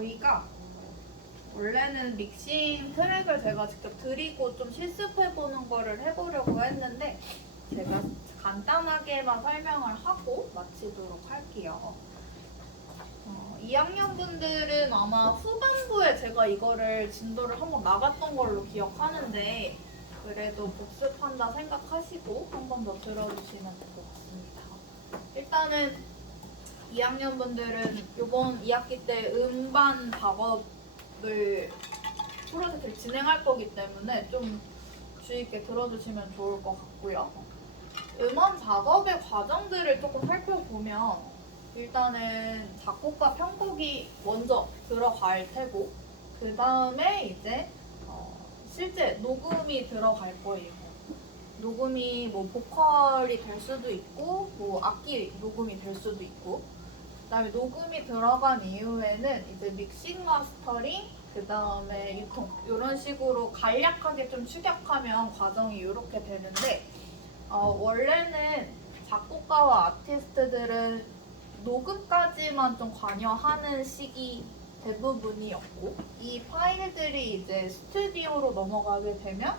저희가 원래는 믹싱 트랙을 제가 직접 드리고 좀 실습해보는 거를 해보려고 했는데 제가 간단하게만 설명을 하고 마치도록 할게요. 2학년 분들은 아마 후반부에 제가 이거를 진도를 한번 나갔던 걸로 기억하는데 그래도 복습한다 생각하시고 한 번 더 들어주시면 될 것 같습니다. 일단은 2학년 분들은 이번 2학기 때 음반 작업을 프로젝트를 진행할 거기 때문에 좀 주의 있게 들어주시면 좋을 것 같고요. 음원 작업의 과정들을 조금 살펴보면 일단은 작곡과 편곡이 먼저 들어갈 테고 그 다음에 이제 실제 녹음이 들어갈 거예요. 녹음이 뭐 보컬이 될 수도 있고 뭐 악기 녹음이 될 수도 있고 그다음에 녹음이 들어간 이후에는 이제 믹싱 마스터링 그 다음에 유통 이런 식으로 간략하게 좀 축약하면 과정이 이렇게 되는데 원래는 작곡가와 아티스트들은 녹음까지만 좀 관여하는 시기 대부분이었고 이 파일들이 이제 스튜디오로 넘어가게 되면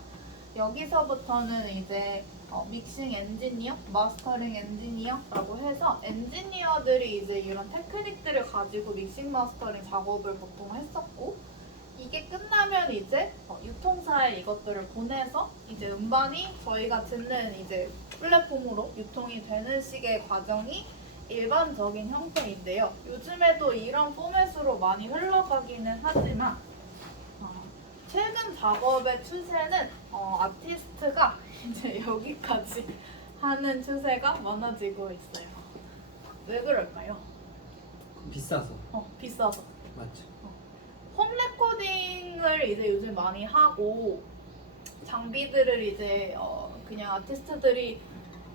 여기서부터는 이제 믹싱 엔지니어, 마스터링 엔지니어라고 해서 엔지니어들이 이제 이런 테크닉들을 가지고 믹싱 마스터링 작업을 보통 했었고 이게 끝나면 이제 유통사에 이것들을 보내서 이제 음반이 저희가 듣는 이제 플랫폼으로 유통이 되는 식의 과정이 일반적인 형태인데요. 요즘에도 이런 포맷으로 많이 흘러가기는 하지만 최근 작업의 추세는 아티스트가 이제 여기까지 하는 추세가 많아지고 있어요. 왜 그럴까요? 비싸서. 비싸서. 맞죠. 홈 레코딩을 이제 요즘 많이 하고 장비들을 이제 그냥 아티스트들이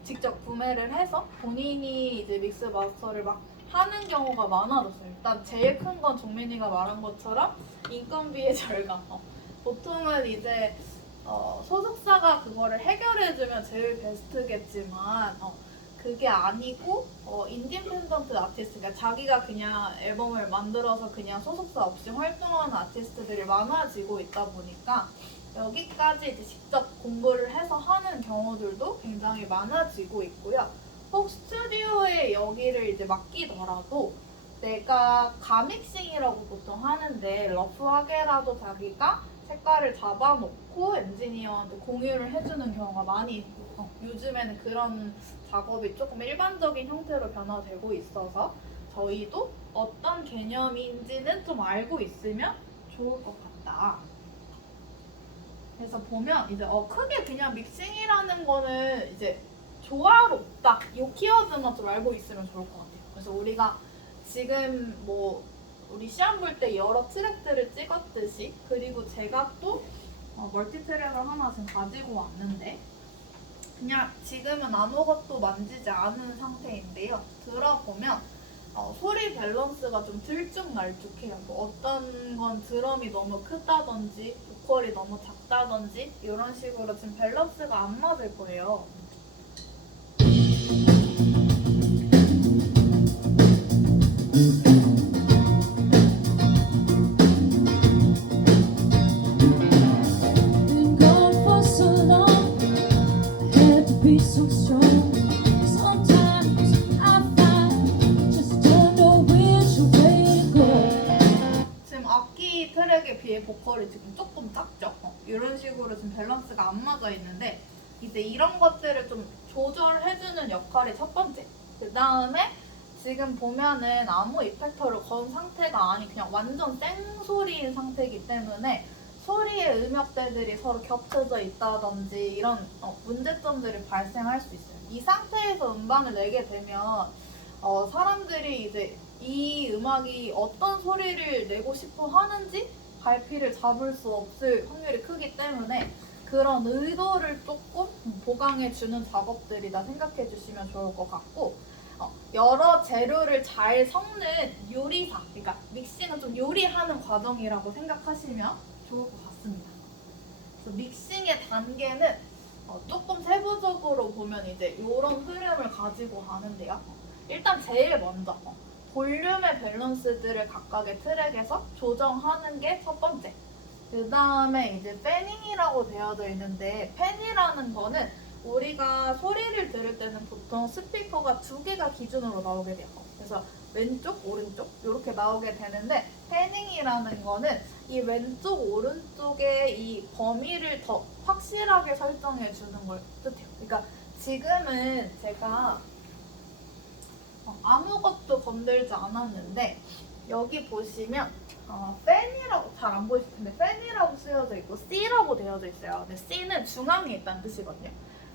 직접 구매를 해서 본인이 이제 믹스 마스터를 막 하는 경우가 많아졌어요. 일단 제일 큰 건 종민이가 말한 것처럼 인건비의 절감. 보통은 이제 소속사가 그거를 해결해주면 제일 베스트겠지만 그게 아니고 인디펜던트 아티스트, 그러니까 자기가 그냥 앨범을 만들어서 그냥 소속사 없이 활동하는 아티스트들이 많아지고 있다 보니까 여기까지 이제 직접 공부를 해서 하는 경우들도 굉장히 많아지고 있고요. 혹 스튜디오에 여기를 이제 맡기더라도 내가 가믹싱이라고 보통 하는데 러프하게라도 자기가 색깔을 잡아놓고 엔지니어한테 공유를 해주는 경우가 많이 있고 요즘에는 그런 작업이 조금 일반적인 형태로 변화되고 있어서 저희도 어떤 개념인지는 좀 알고 있으면 좋을 것 같다. 그래서 보면 이제 크게 그냥 믹싱이라는 거는 이제 조화롭다 이 키워드만 좀 알고 있으면 좋을 것 같아요. 그래서 우리가 지금 뭐 우리 시험 볼 때 여러 트랙들을 찍었듯이 그리고 제가 또 멀티 트랙을 하나 지금 가지고 왔는데 그냥 지금은 아무것도 만지지 않은 상태인데요. 들어보면 소리 밸런스가 좀 들쭉날쭉해요. 뭐 어떤 건 드럼이 너무 크다든지 보컬이 너무 작다든지 이런 식으로 지금 밸런스가 안 맞을 거예요. 지금 악기 트랙에 비해 보컬이 지금 조금 작죠? 이런 식으로 지금 밸런스가 안 맞아 있는데 이제 이런 것들을 좀 조절해주는 역할이 첫 번째. 그 다음에 지금 보면은 아무 이펙터를 건 상태가 아닌 그냥 완전 생소리인 상태이기 때문에 소리의 음역대들이 서로 겹쳐져 있다든지 이런 문제점들이 발생할 수 있어요. 이 상태에서 음반을 내게 되면 사람들이 이제 이 음악이 어떤 소리를 내고 싶어 하는지 갈피를 잡을 수 없을 확률이 크기 때문에 그런 의도를 조금 보강해주는 작업들이다 생각해 주시면 좋을 것 같고 여러 재료를 잘 섞는 요리사, 그러니까 믹싱은 좀 요리하는 과정이라고 생각하시면 좋을 것 같습니다. 그래서 믹싱의 단계는 조금 세부적으로 보면 이제 이런 흐름을 가지고 가는데요. 일단 제일 먼저 볼륨의 밸런스들을 각각의 트랙에서 조정하는 게 첫 번째. 그 다음에 이제 패닝이라고 되어져 있는데, 팬이라는 거는 우리가 소리를 들을 때는 보통 스피커가 두 개가 기준으로 나오게 돼요. 그래서 왼쪽, 오른쪽 이렇게 나오게 되는데, 패닝이라는 거는 이 왼쪽, 오른쪽의 이 범위를 더 확실하게 설정해 주는 걸 뜻해요. 그러니까 지금은 제가 아무것도 건들지 않았는데, 여기 보시면 팬이라고 잘 안 보이실 텐데 팬이라고 쓰여져 있고 C라고 되어져 있어요. 근데 C는 중앙에 있다는 뜻이거든요.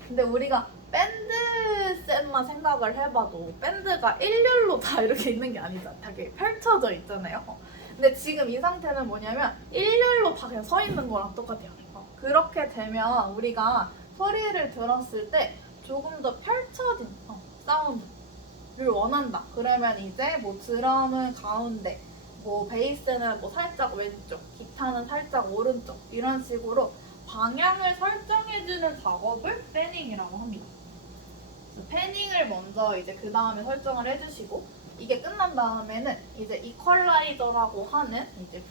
근데 우리가 밴드 셋만 생각을 해봐도 밴드가 일렬로 다 이렇게 있는 게 아니잖아. 되게 펼쳐져 있잖아요. 근데 지금 이 상태는 뭐냐면 일렬로 다 그냥 서 있는 거랑 똑같아요. 그렇게 되면 우리가 소리를 들었을 때 조금 더 펼쳐진 사운드를 원한다. 그러면 이제 뭐 드럼은 가운데, 뭐 베이스는 뭐 살짝 왼쪽, 기타는 살짝 오른쪽 이런 식으로 방향을 설정해주는 작업을 패닝이라고 합니다. 패닝을 먼저 이제 그 다음에 설정을 해주시고, 이게 끝난 다음에는 이제 이퀄라이저라고 하는 이제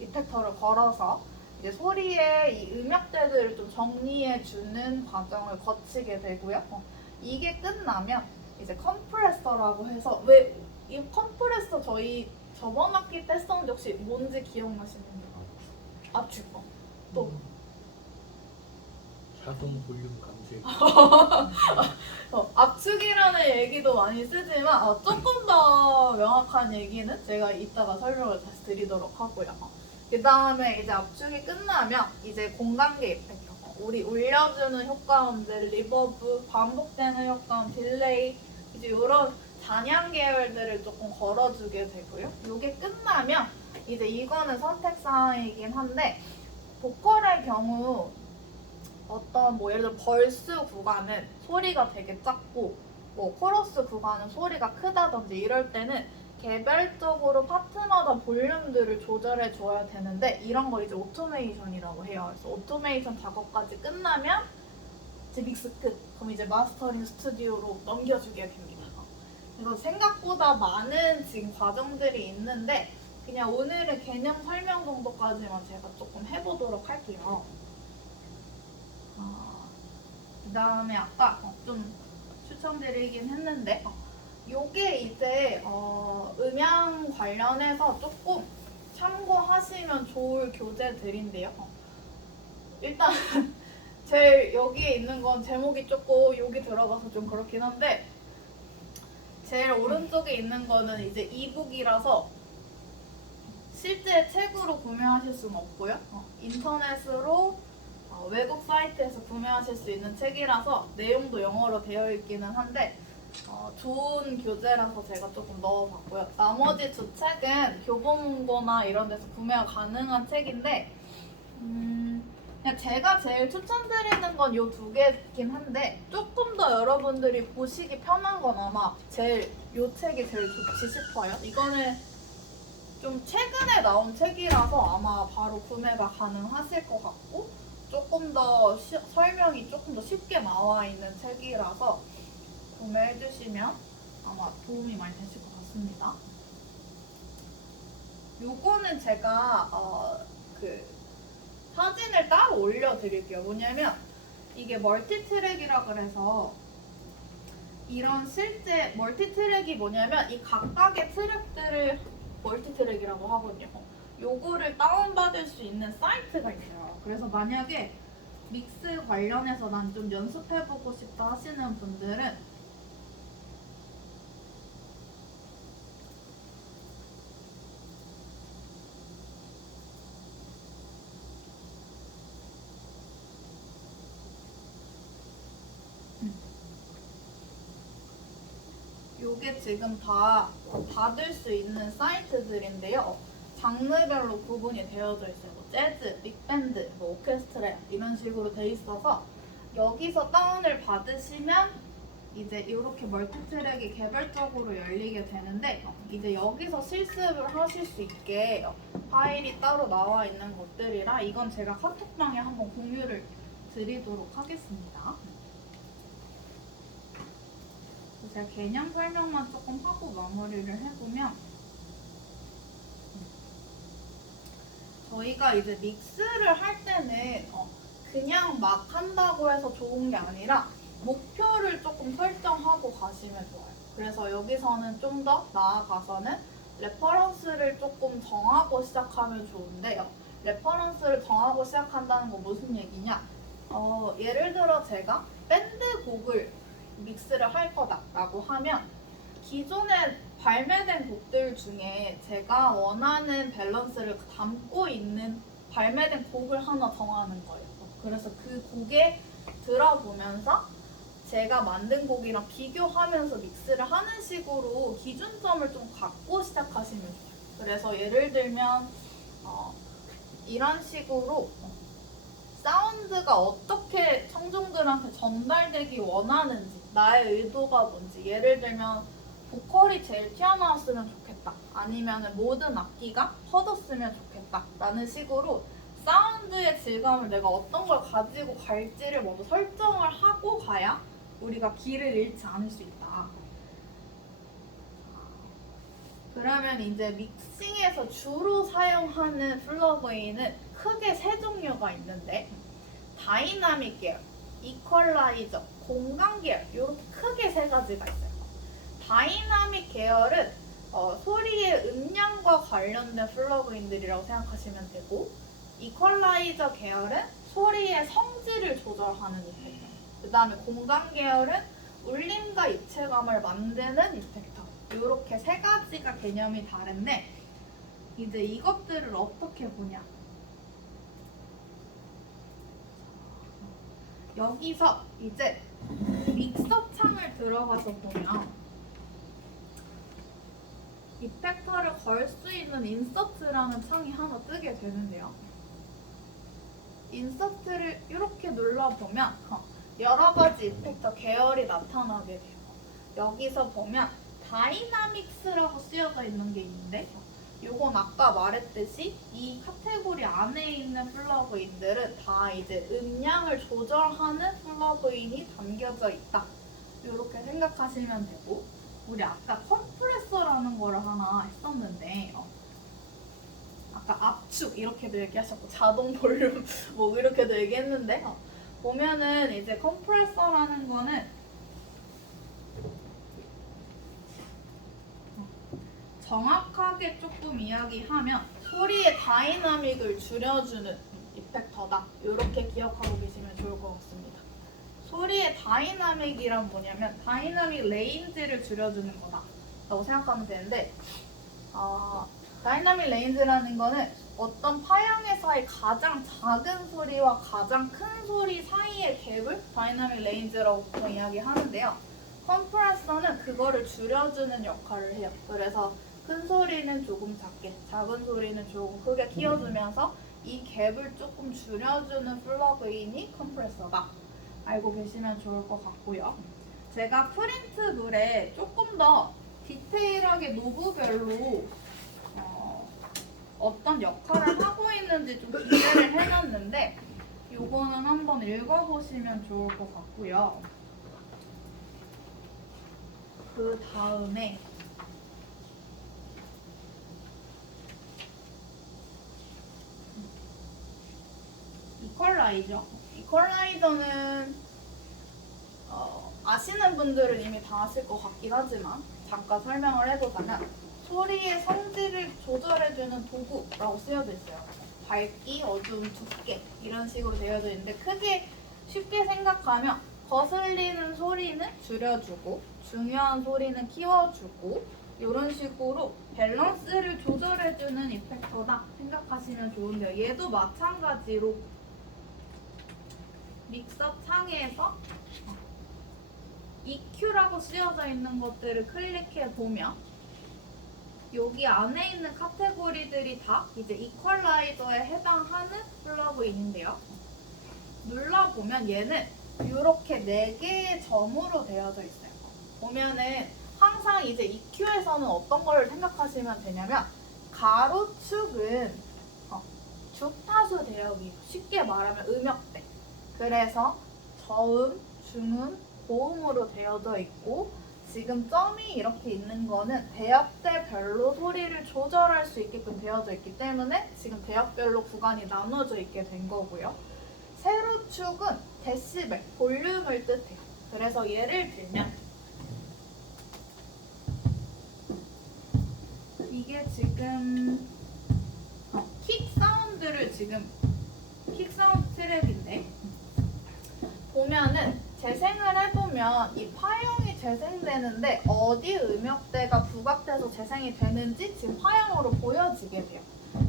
이펙터를 걸어서 이제 소리의 이 음역대들을 좀 정리해주는 과정을 거치게 되고요. 이게 끝나면 이제 컴프레서라고 해서, 왜 이 컴프레서 저희 저번 학기 때 썼는데 혹시 뭔지 기억나시는 분? 압축. 또 자동 볼륨 감지. 압축이라는 얘기도 많이 쓰지만 조금 더 명확한 얘기는 제가 이따가 설명을 다시 드리도록 하고요. 그 다음에 이제 압축이 끝나면 이제 공간계 이펙트, 우리 올려주는 효과음들, 리버브, 반복되는 효과음, 딜레이, 이제 이런 잔향 계열들을 조금 걸어주게 되고요. 이게 끝나면 이제 이거는 선택사항이긴 한데, 보컬의 경우 어떤 뭐 예를 들어 벌스 구간은 소리가 되게 작고 뭐 코러스 구간은 소리가 크다든지 이럴 때는 개별적으로 파트마다 볼륨들을 조절해 줘야 되는데, 이런 걸 이제 오토메이션이라고 해요. 그래서 오토메이션 작업까지 끝나면 이제 믹스 끝. 그럼 이제 마스터링 스튜디오로 넘겨주게 됩니다. 그래서 생각보다 많은 지금 과정들이 있는데, 그냥 오늘은 개념 설명 정도까지만 제가 조금 해보도록 할게요. 그 다음에 아까 좀 추천드리긴 했는데, 요게 이제 음향 관련해서 조금 참고하시면 좋을 교재들인데요. 일단 제일 여기에 있는 건 제목이 조금 여기 들어가서 좀 그렇긴 한데, 제일 오른쪽에 있는 거는 이제 이북이라서 실제 책으로 구매하실 수는 없고요. 인터넷으로 외국 사이트에서 구매하실 수 있는 책이라서 내용도 영어로 되어 있기는 한데 좋은 교재라서 제가 조금 넣어봤고요. 나머지 두 책은 교보문고나 이런 데서 구매가 가능한 책인데, 그냥 제가 제일 추천드리는 건 이 두 개긴 한데, 조금 더 여러분들이 보시기 편한 건 아마 제일 이 책이 제일 좋지 싶어요. 이거는 좀 최근에 나온 책이라서 아마 바로 구매가 가능하실 것 같고, 조금 더 설명이 조금 더 쉽게 나와 있는 책이라서 구매해 주시면 아마 도움이 많이 되실 것 같습니다. 요거는 제가 사진을 따로 올려드릴게요. 뭐냐면 이게 멀티트랙이라 그래서, 이런 실제 멀티트랙이 뭐냐면 이 각각의 트랙들을 멀티트랙이라고 하거든요. 요거를 다운받을 수 있는 사이트가 있어요. 그래서 만약에 믹스 관련해서 난 좀 연습해보고 싶다 하시는 분들은 요게 지금 다 받을 수 있는 사이트들인데요. 장르별로 구분이 되어져 있어요. 뭐 재즈, 빅밴드, 뭐 오케스트라 이런 식으로 돼 있어서 여기서 다운을 받으시면 이제 이렇게 멀티트랙이 개별적으로 열리게 되는데, 이제 여기서 실습을 하실 수 있게 파일이 따로 나와 있는 것들이라 이건 제가 카톡방에 한번 공유를 드리도록 하겠습니다. 제가 개념 설명만 조금 하고 마무리를 해보면 저희가 이제 믹스를 할 때는 그냥 막 한다고 해서 좋은 게 아니라 목표를 조금 설정하고 가시면 좋아요. 그래서 여기서는 좀 더 나아가서는 레퍼런스를 조금 정하고 시작하면 좋은데요. 레퍼런스를 정하고 시작한다는 건 무슨 얘기냐? 예를 들어 제가 밴드 곡을 믹스를 할 거다라고 하면 기존에 발매된 곡들 중에 제가 원하는 밸런스를 담고 있는 발매된 곡을 하나 정하는 거예요. 그래서 그 곡에 들어보면서 제가 만든 곡이랑 비교하면서 믹스를 하는 식으로 기준점을 좀 갖고 시작하시면 돼요. 그래서 예를 들면 이런 식으로 사운드가 어떻게 청중들한테 전달되기 원하는지, 나의 의도가 뭔지, 예를 들면 보컬이 제일 튀어나왔으면 좋겠다, 아니면 모든 악기가 퍼졌으면 좋겠다 라는 식으로 사운드의 질감을 내가 어떤 걸 가지고 갈지를 먼저 설정을 하고 가야 우리가 길을 잃지 않을 수 있다. 그러면 이제 믹싱에서 주로 사용하는 플러그인은 크게 세 종류가 있는데 다이나믹 계열, 이퀄라이저, 공간 계열 이렇게 크게 세 가지가 있어요. 다이나믹 계열은 소리의 음량과 관련된 플러그인들이라고 생각하시면 되고 이퀄라이저 계열은 소리의 성질을 조절하는 이펙터, 그 다음에 공간 계열은 울림과 입체감을 만드는 이펙터. 이렇게 세 가지가 개념이 다른데 이제 이것들을 어떻게 보냐? 여기서 이제 믹서 창을 들어가서 보면 이펙터를 걸 수 있는 인서트라는 창이 하나 뜨게 되는데요. 인서트를 이렇게 눌러보면 여러 가지 이펙터 계열이 나타나게 돼요. 여기서 보면 다이나믹스라고 쓰여져 있는 게 있는데 요건 아까 말했듯이 이 카테고리 안에 있는 플러그인들은 다 이제 음량을 조절하는 플러그인이 담겨져 있다. 이렇게 생각하시면 되고 우리 아까 컴프레서라는 거를 하나 했었는데 아까 압축 이렇게도 얘기하셨고 자동 볼륨 뭐 이렇게도 얘기했는데 보면은 이제 컴프레서라는 거는 정확하게 조금 이야기하면 소리의 다이나믹을 줄여주는 이펙터다. 이렇게 기억하고 계시면 좋을 것 같습니다. 소리의 다이나믹이란 뭐냐면 다이나믹 레인지를 줄여주는 거다 라고 생각하면 되는데 다이나믹 레인지라는 거는 어떤 파형에서의 가장 작은 소리와 가장 큰 소리 사이의 갭을 다이나믹 레인지라고 보통 이야기하는데요. 컴프레서는 그거를 줄여주는 역할을 해요. 그래서 큰 소리는 조금 작게, 작은 소리는 조금 크게 키워주면서 이 갭을 조금 줄여주는 플러그인이 컴프레서다. 알고 계시면 좋을 것 같고요. 제가 프린트물에 조금 더 디테일하게 노브별로 어떤 역할을 하고 있는지 좀 기재를 해놨는데 요거는 한번 읽어보시면 좋을 것 같고요. 그 다음에 이퀄라이저는 아시는 분들은 이미 다 아실 것 같긴 하지만 잠깐 설명을 해보자면 소리의 성질을 조절해주는 도구라고 쓰여져 있어요. 밝기, 어두움, 두께 이런 식으로 되어져 있는데 크게 쉽게 생각하면 거슬리는 소리는 줄여주고 중요한 소리는 키워주고 이런 식으로 밸런스를 조절해주는 이펙터다 생각하시면 좋은데요. 얘도 마찬가지로 믹서 창에서 EQ라고 쓰여져 있는 것들을 클릭해 보면 여기 안에 있는 카테고리들이 다 이제 이퀄라이저에 해당하는 플러그인인데요. 눌러보면 얘는 이렇게 4개의 점으로 되어져 있어요. 보면은 항상 이제 EQ에서는 어떤 걸 생각하시면 되냐면 가로축은 주파수 대역이에요. 쉽게 말하면 음역대. 그래서 저음, 중음, 고음으로 되어져 있고 지금 점이 이렇게 있는 거는 대역대별로 소리를 조절할 수 있게끔 되어져 있기 때문에 지금 대역별로 구간이 나눠져 있게 된 거고요. 세로축은 데시벨, 볼륨을 뜻해요. 그래서 예를 들면 이게 지금 킥 사운드를 지금 킥 사운드 트랙인데 보면은 재생을 해보면 이 파형이 재생되는데 어디 음역대가 부각돼서 재생이 되는지 지금 파형으로 보여지게 돼요.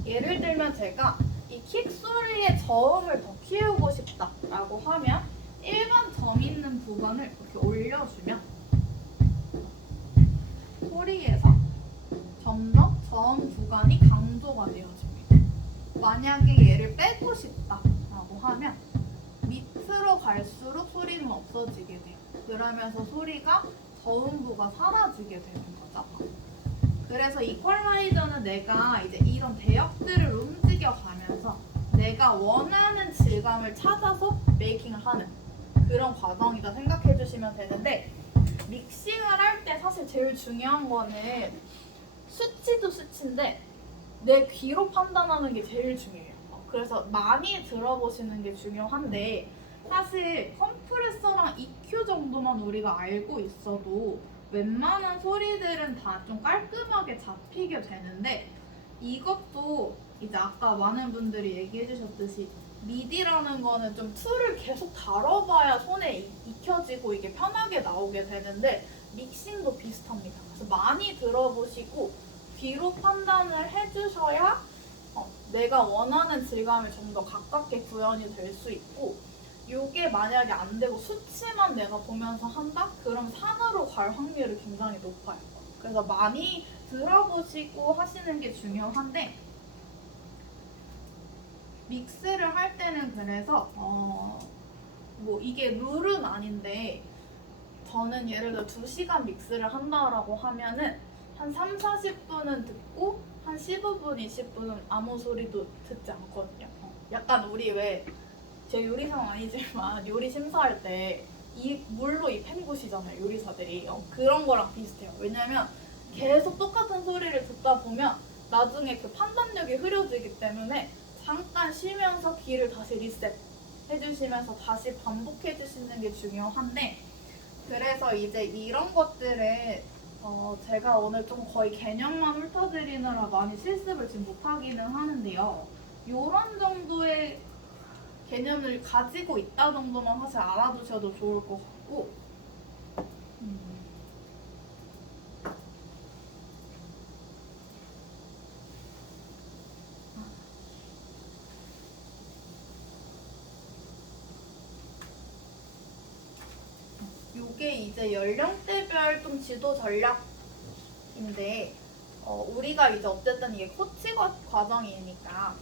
예를 들면 제가 이 킥 소리의 저음을 더 키우고 싶다라고 하면 1번 점 있는 부분을 이렇게 올려주면 소리에서 점점 저음 구간이 강조가 되어집니다. 만약에 얘를 빼고 싶다라고 하면 밑으로 갈수록 소리는 없어지게 돼요. 그러면서 소리가 저음부가 사라지게 되는 거죠. 그래서 이퀄라이저는 내가 이제 이런 대역들을 움직여가면서 내가 원하는 질감을 찾아서 메이킹을 하는 그런 과정이다 생각해 주시면 되는데, 믹싱을 할 때 사실 제일 중요한 거는 수치도 수치인데 내 귀로 판단하는 게 제일 중요해요. 그래서 많이 들어보시는 게 중요한데, 사실 컴프레서랑 EQ 정도만 우리가 알고 있어도 웬만한 소리들은 다 좀 깔끔하게 잡히게 되는데, 이것도 이제 아까 많은 분들이 얘기해 주셨듯이 미디라는 거는 좀 툴을 계속 다뤄봐야 손에 익혀지고 이게 편하게 나오게 되는데, 믹싱도 비슷합니다. 그래서 많이 들어보시고 귀로 판단을 해주셔야 내가 원하는 질감을 좀 더 가깝게 구현이 될 수 있고, 이게 만약에 안 되고 수치만 내가 보면서 한다? 그럼 산으로 갈 확률이 굉장히 높아요. 그래서 많이 들어보시고 하시는 게 중요한데, 믹스를 할 때는 그래서 뭐 이게 룰은 아닌데, 저는 예를 들어 2시간 믹스를 한다라고 하면은 한 3, 40분은 듣고 한 15분, 20분은 아무 소리도 듣지 않거든요. 약간 우리 왜, 제 요리사는 아니지만 요리 심사할 때 이 물로 입 헹구시잖아요, 요리사들이. 그런 거랑 비슷해요. 왜냐면 계속 똑같은 소리를 듣다 보면 나중에 그 판단력이 흐려지기 때문에 잠깐 쉬면서 귀를 다시 리셋 해주시면서 다시 반복해 주시는 게 중요한데, 그래서 이제 이런 것들을 제가 오늘 좀 거의 개념만 훑어드리느라 많이 실습을 지금 못하기는 하는데요. 요런 정도의 개념을 가지고 있다 정도만 사실 알아두셔도 좋을 것 같고, 요게 이제 연령대별 좀 지도 전략인데, 우리가 이제 어쨌든 이게 코치 과정이니까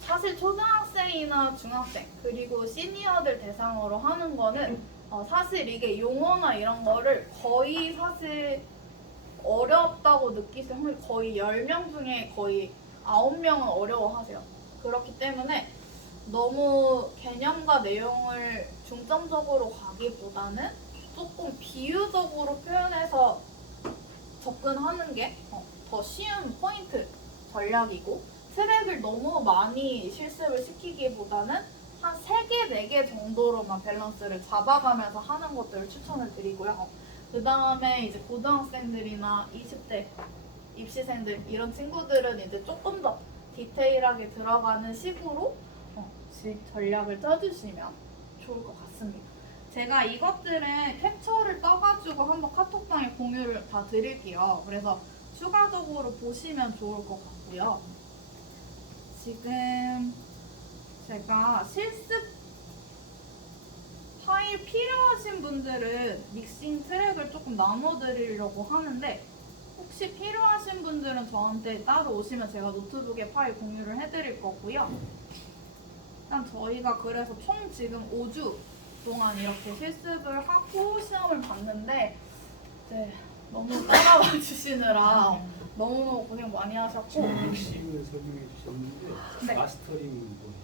사실 초등학생이나 중학생 그리고 시니어들 대상으로 하는 거는 사실 이게 용어나 이런 거를 거의 사실 어렵다고 느끼시는 분이 거의 10명 중에 거의 9명은 어려워하세요. 그렇기 때문에 너무 개념과 내용을 중점적으로 가기보다는 조금 비유적으로 표현해서 접근하는 게 더 쉬운 포인트 전략이고, 트랙을 너무 많이 실습을 시키기보다는 한 3개, 4개 정도로만 밸런스를 잡아가면서 하는 것들을 추천을 드리고요. 그 다음에 이제 고등학생들이나 20대 입시생들 이런 친구들은 이제 조금 더 디테일하게 들어가는 식으로 전략을 짜주시면 좋을 것 같습니다. 제가 이것들은 캡처를 떠가지고 한번 카톡방에 공유를 다 드릴게요. 그래서 추가적으로 보시면 좋을 것 같고요. 지금 제가 실습 파일 필요하신 분들은 믹싱 트랙을 조금 나눠드리려고 하는데, 혹시 필요하신 분들은 저한테 따로 오시면 제가 노트북에 파일 공유를 해드릴 거고요. 일단 저희가 그래서 총 지금 5주 동안 이렇게 실습을 하고 시험을 봤는데, 이제 너무 따라와 주시느라 너무너무 고생 많이 하셨고, 믹싱을 설명해 주셨는데 네. 마스터링은 뭐예요?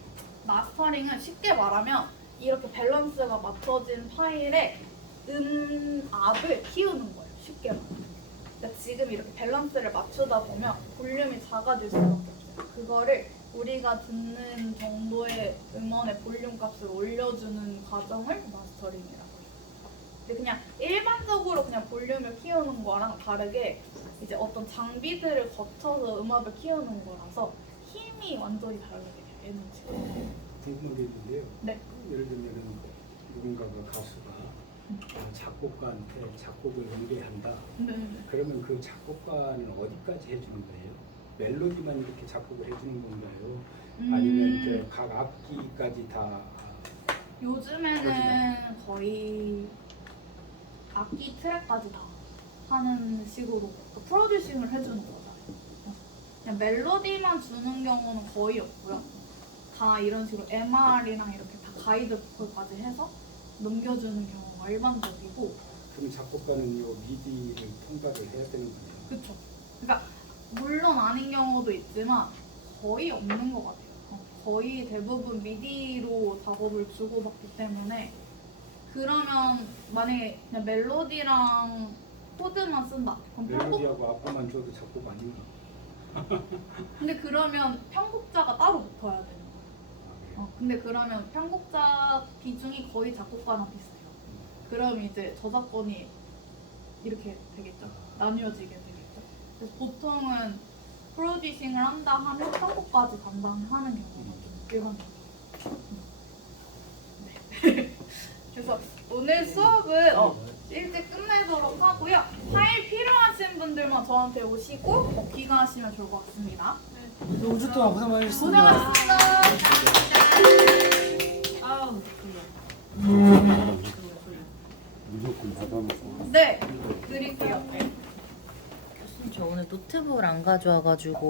마스터링은 쉽게 말하면 이렇게 밸런스가 맞춰진 파일에 음압을 키우는 거예요. 쉽게 말하면. 그러니까 지금 이렇게 밸런스를 맞추다 보면 볼륨이 작아질 수밖에 없어요. 그거를 우리가 듣는 정도의 음원의 볼륨 값을 올려주는 과정을 마스터링이라고 해요. 근데 그냥 일반적으로 그냥 볼륨을 키우는 거랑 다르게 이제 어떤 장비들을 거쳐서 음압을 키우는 거라서 힘이 완전히 다르게 돼요. 에너지가. 궁금한 게 있는데요. 네. 예를 들면 누군가가 가수가 작곡가한테 작곡을 의뢰한다. 네. 그러면 그 작곡가는 어디까지 해주는 거예요? 멜로디만 이렇게 작곡을 해주는 건가요? 아니면 그 각 악기까지 다 요즘에는 거의 악기 트랙까지 다 하는 식으로 프로듀싱을 해주는 거잖아요. 그냥 멜로디만 주는 경우는 거의 없고요. 다 이런 식으로 MR이랑 이렇게 다 가이드 보컬까지 해서 넘겨주는 경우가 일반적이고. 그럼 작곡가는 이 미디를 통달을 해야 되는 거예요? 그쵸. 그러니까 물론 아닌 경우도 있지만 거의 없는 것 같아요. 거의 대부분 미디로 작업을 주고받기 때문에. 그러면 만약에 그냥 멜로디랑 코드만 쓴다. 그럼 멜로디하고 악보만 줘도 작곡 아닌가? 근데 그러면 편곡자가 따로 붙어야 되는 거예요. 근데 그러면 편곡자 비중이 거의 작곡가랑 비슷해요. 그럼 이제 저작권이 이렇게 되겠죠. 나뉘어지게 되겠죠. 그래서 보통은 프로듀싱을 한다 하면 편곡까지 담당하는 경우가 좀 일반적이에요. 네. 그래서 오늘 수업은 일찍 끝내도록 하고요. 파일 필요하신 분들만 저한테 오시고 귀가하시면 좋을 것 같습니다. 5주 동안 고생 많으셨습니다. 고생하셨습니다. 아우, 무조건 받아먹고. 네, 드릴게요. 저 오늘 노트북을 안 가져와가지고